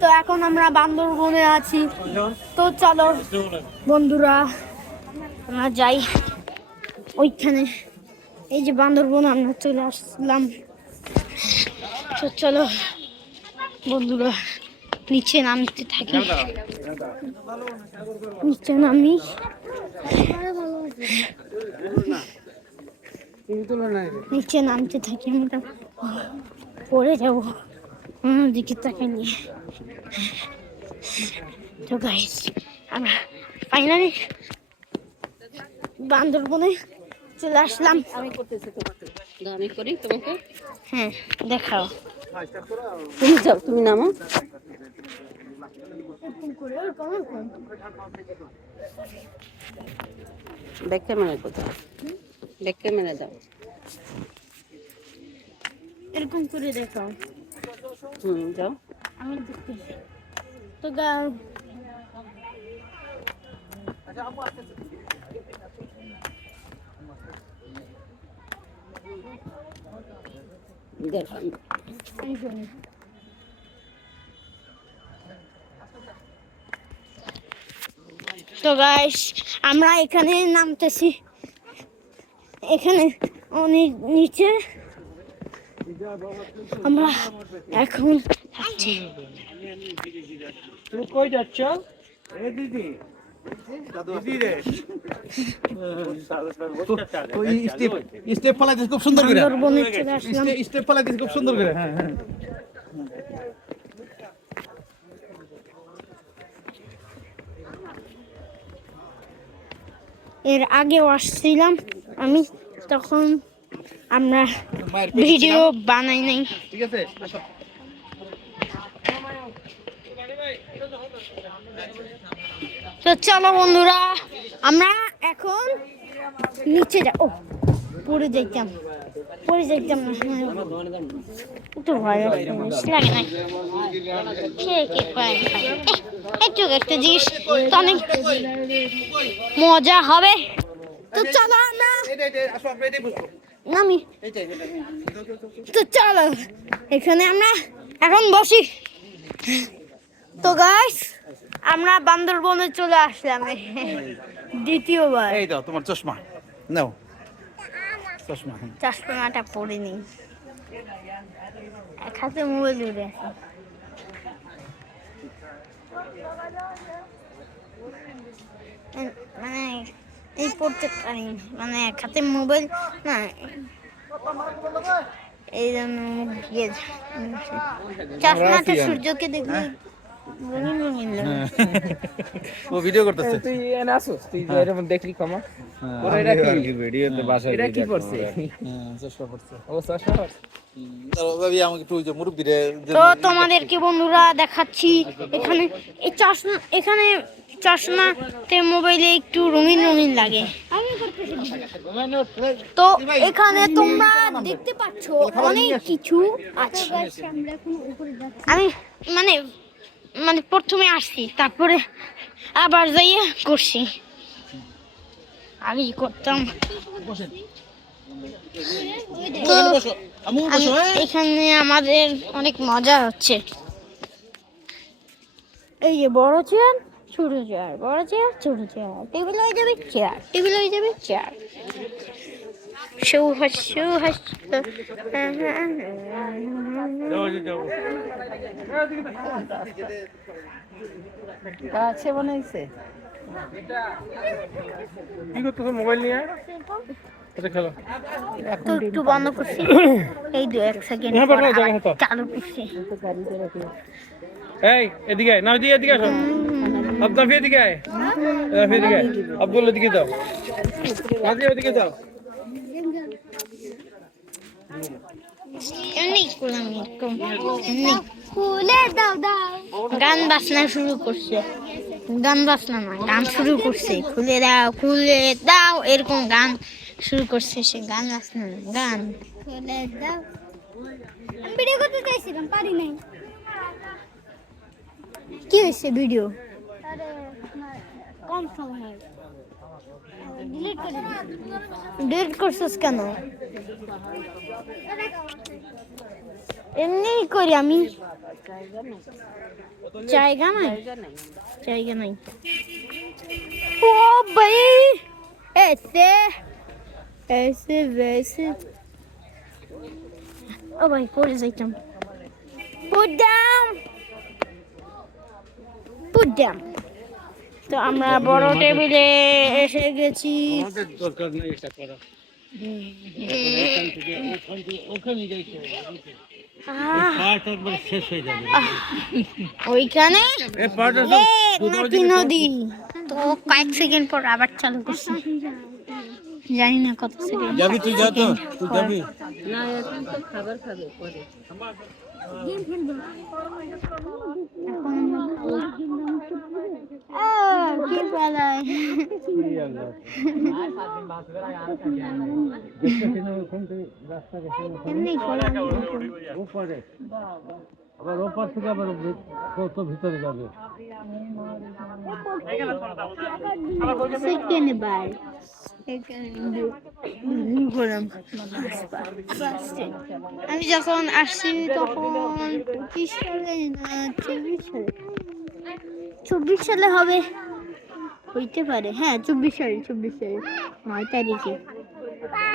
তো এখন আমরা বান্দরবনে আছি। তো চলো বন্ধুরা আমরা যাই ওইখানে। এই যে বান্দরবন আমরা চলে আসলাম। তো চলো বন্ধুরা নিচে নামতে থাকি। নিচে নামি নিচে নামতে থাকি। আমরা পড়ে যাবো দিকে তাকে নিয়ে। তো গাইস আমরা ফাইনালি বান্দরবনে চলে আসলাম। আমি করি তোমাকে। হ্যাঁ দেখাও। তুমি যাও, তুমি নামো। ব্যাক ক্যামেরা কোথায়? ব্যাক ক্যামেরা দাও। এরকম করে দেখাও। যাও। আমি দেখতেছি। তো তো গাইস আমরা এখানে নামতেছি। এখানে অনেক নিচে আমরা এখন যাচ্ছি। তুমি কই যাচ্ছ? এ দিদি দিদি রে স্টেপ ফলাইতে খুব সুন্দর করে। বান্দরবনে চলে আসলাম। স্টেপ ফলাইতে খুব সুন্দর করে। হ্যাঁ হ্যাঁ এর আগেও আসছিলাম আমি, তখন আমরা ভিডিও বানাই নাই। ঠিক আছে। তো চলো বন্ধুরা আমরা এখন নিচে যাবো। পড়ে যাইতাম না। একটু ভয় লাগে না? একটু একটা জিনিস তো অনেক মজা হবে। তো চলো আমরা নামি। তো চলো এখানে আমরা এখন বসি। তো গাইস আমরা বান্দরবনে চলে আসলাম দ্বিতীয়বার। এই দাও তোমার চশমা নাও। চশমাটা পরে নি, এক হাতে মোবাইল ধরে আছে। মানে এই পড়তে পারি, মানে এক হাতে মোবাইল না, এই জন্য চশমাটা সূর্যকে দেখলে ও ভিডিও করতেছে। তুই এনে আসোস, তুই এরকম দেখলি কমা ওরা এটা কি ভিডিওতে বাসায় এটা কি করছে? চশমা পড়ছে। ও চশমা পড়ছে। তাহলে ভাবি আমাকে একটু ওই যে মুরব্বি রে তো তোমাদেরকে বন্ধুরা দেখাচ্ছি এখানে এই চশমা, এখানে চশমাতে মোবাইলে একটু রঙিন লাগে। তো এখানে তোমরা দেখতে পাচ্ছ অনেক কিছু আছে। আমি মানে প্রথমে আসছি, তারপরে আবার যাইয়ে করছি। আগে করতাম। তো এখানে আমাদের অনেক মজা হচ্ছে। এই যে বড় চেয়ার, ছোট চেয়ার, বড় চেয়ার, ছোট চেয়ার, টেবিল হয়ে যাবে চেয়ার, টেবিল হয়ে যাবে চেয়ার। গাছে বানাইছে। কি করতেছ মোবাইল নিয়ে? আচ্ছা খেলো। তো একটু বন্ধ করছি, এই 2-1 সেকেন্ড চালু করছি। এই এদিকে আয়, না এদিকে আসো। আব্দুল এদিকে আয়, এদিকে আয়। আব্দুল এদিকে যাও, রাজি এদিকে যাও। এমনি করলাম, এমনি খুলে দাও। গান বাজনা শুরু করছে, গান বাজনা না, গান শুরু করছে। খুলে দাও এরকম গান শুরু করছে। সে গান বাজনা না, গান খুলে দাও। আমি ভিডিও করতে চাইছিলাম, পারি নাই। কি হয়েছে ভিডিও? কম সময় ডিলিট করছিস কেন? এমনি করি আমি, জায়গা নাই, জায়গা নাই। ও ভাই ऐसे ऐसे वैसे, ও ভাই পড়ে যাইতাম। Put down, put down. তো আমরা বড় টেবিলে এসে গেছি। আমাদের দরকার নেই এটা করা। ওখানে যাইতে হবে। পার্ট একবার শেষ হয়ে যাবে। ওইখানে এই পার্টটা নাকি নদী। তো কয়েক সেকেন্ড পর আবার চালু করছি, জানি না কত সেকেন্ড। যাবি তুই, যা তো তুই যাবি। না এখন তো খাবার খাবে পরে। কি পালায় এমনি করে ওপারে আবার ওপার থেকে আবার কত ভিতরে যাবে। সেকেন্ড বার আমি যখন আসছি তখন 25 সালে না 24 সালে হবে, হইতে পারে। হ্যাঁ 24 সালে 9 তারিখে।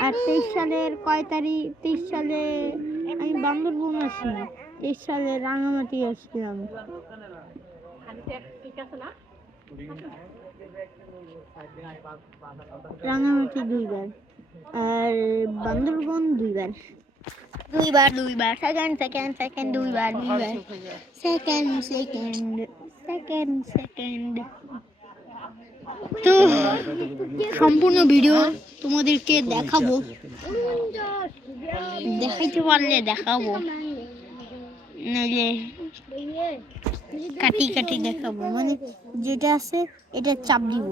আর 23 সালের কয় তারিখ? 23 সালে আমি বান্দরবন আসি, 23 সালে রাঙামাটি আসছিলাম। রাঙামাটি 2 বার আর বান্দরবন 2 বার। সেকেন্ড 2 বার সেকেন্ড। তো সম্পূর্ণ ভিডিও তোমাদেরকে দেখাবো, দেখাইতে পারলে দেখাবো, নাইলে কাটি কাটি দেখাবো। মানে যেটা আছে এটা চাপ দিব,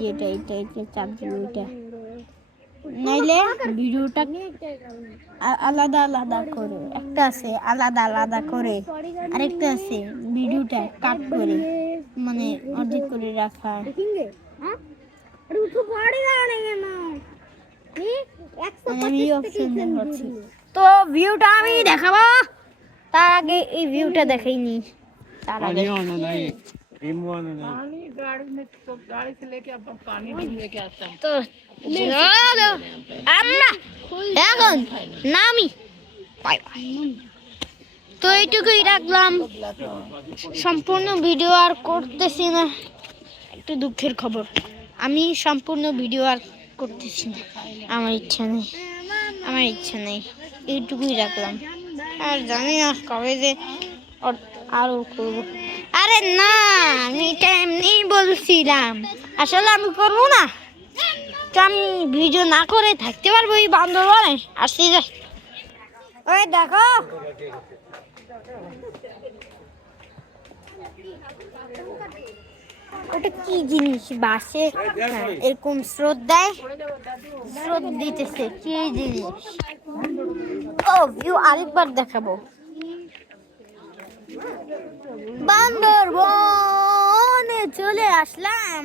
যেটা এটা চাপ দিব, এটা নাইলে ভিডিওটা আলাদা আলাদা করে, একটা আছে আলাদা আলাদা করে, আরেকটা আছে ভিডিওটা কাট করে, মানে অর্ধেক করে রাখা। আমি অপশন দেখাচ্ছি, তো ভিউটা আমি দেখাবো। তার আগে এই ভিউটা দেখাইনি, তার আগে তো চলো আমরা এখন নামি। Bye bye. তো এইটুকুই রাখলাম, সম্পূর্ণ ভিডিও আর করতেছি না, একটু দুঃখের খবর। আমি সম্পূর্ণ ভিডিও আর করতেছি না, আমার ইচ্ছা নেই, এইটুকুই রাখলাম। আর জানি না কবে যে আরো করবো। আরে না, আমি এটা এমনি বলছিলাম, আসলে আমি করবো না। তো আমি ভিডিও না করে থাকতে পারবো এই বান্দরবনে? আসছি যে ওই দেখো, ওটা কি জিনিস বাসে এরকম স্রোত দেয়, স্রোত দিতেছে, কি জিনিস? ও ভিউ আরেকবার দেখাবো। বান্দরবনে চলে আসলাম,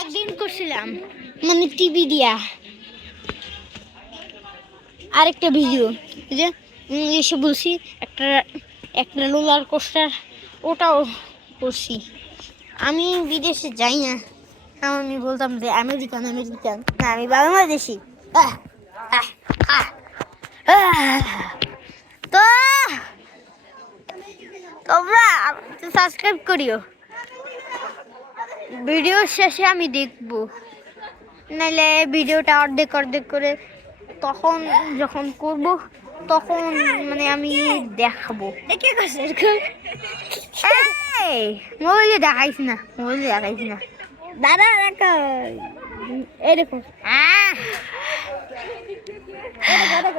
একদিন করছিলাম, মানে টিভি দিয়া আরেকটা ভিডিও, যে এসে বলছি একটা রোলার কোস্টার, ওটাও করছি। আমি বিদেশে যাই না, আমি বলতাম যে আমেরিকান, না আমি বাংলাদেশি। তো তোমরা সাবস্ক্রাইব করিও, ভিডিও শেষে আমি দেখবো, নাইলে ভিডিওটা অর্ধেক করে তখন যখন করব তখন মানে আমি দেখাবো। মোবাইলে দেখাইস না, দাদা দেখো, এই দেখো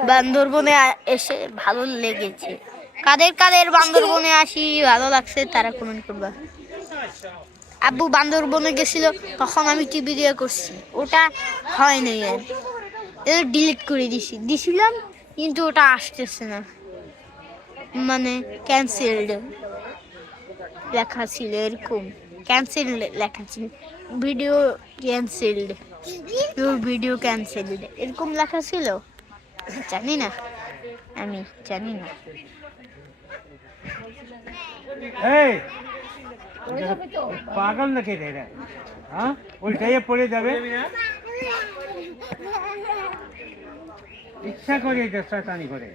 বান্দরবনে এসে ভালো লেগেছে। কাদের বান্দরবনে আসি ভালো লাগছে তারা কমেন্ট করবা। আব্বু বান্দরবনে গেছিল, তখন আমি টিভি দিয়ে করছি, ওটা হয় নাই, আর ডিলিট করে দিছিলাম, কিন্তু ওটা আসতেছে না, মানে ক্যান্সেলড লেখা ছিল, এরকম ক্যান্সেলড লেখা ছিল, ভিডিও ক্যান্সেলড, এরকম লেখা ছিল, জানি না। আমি জানি না। এই পাগল নাকি রে এরা? হ্যাঁ উল্টাইয়ে পড়ে যাবে, ইচ্ছা করে এটা শয়তানি করে।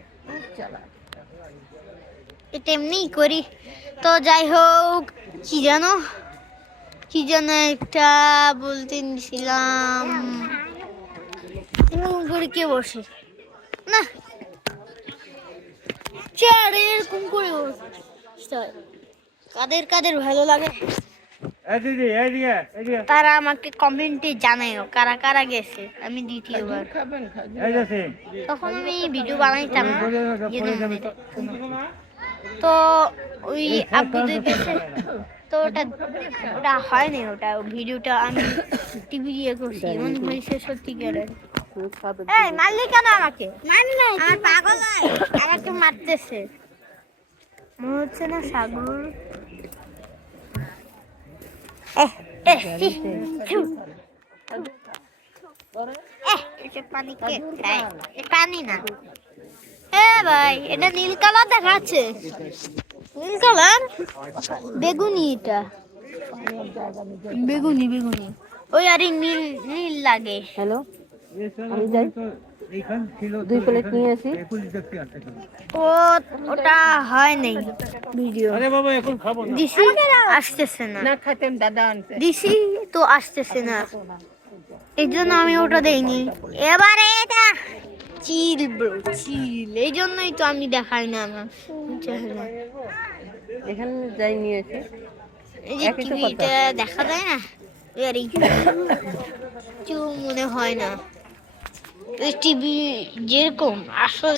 এটা এমনিই করি। তো যাই হোক, কি যেন একটা বলতে নিছিলাম। এরকম করে কে বসে না, চেয়ারে এরকম করে বসে। কাদের ভালো লাগে এই দিদি এইদিকে এইদিকে তারা আমাকে কমেন্টে জানায়ও কারা কারা গেছে। আমি দ্বিতীয়বার, এই যাচ্ছে তখন আমি ভিডিও বানাইতাম না, তো ওই আব্বুদের গেছে, তো ওটা হয়নি। ওটা ভিডিওটা আমি টিভি দিয়ে করছি, মনে হয়েছে সত্যিকারের। এই মারলি কেন আমাকে? আমার পাগল নয়, আমাকে মারতেছে মনে হচ্ছে না সাগর। পানি না ভাই, এটা নীল কালার দেখাচ্ছে। নীল কালার, বেগুনি, এটা বেগুনি ওই আরে নীল নীল লাগে। হ্যালো, আমি যাই, 2 প্লেট নিয়ে আসি। ওটা হয় নাই ভিডিও। আরে বাবা এখন খাবো না, দিছি আসতেছে না, না খাইতেন দাদা আনতে। দিছি তো আসতেছে না, এই জন্য আমি ওটা দেইনি। এবারে এটা চিল ব্রো, চিল, এই জন্যই তো আমি দেখাই না আমার চেহারা। এখানে যাই নিয়ে এসে এই যে টিভিটা দেখা যায় না, আরে কিছু মনে হয় না। টিভি যেরকম আসল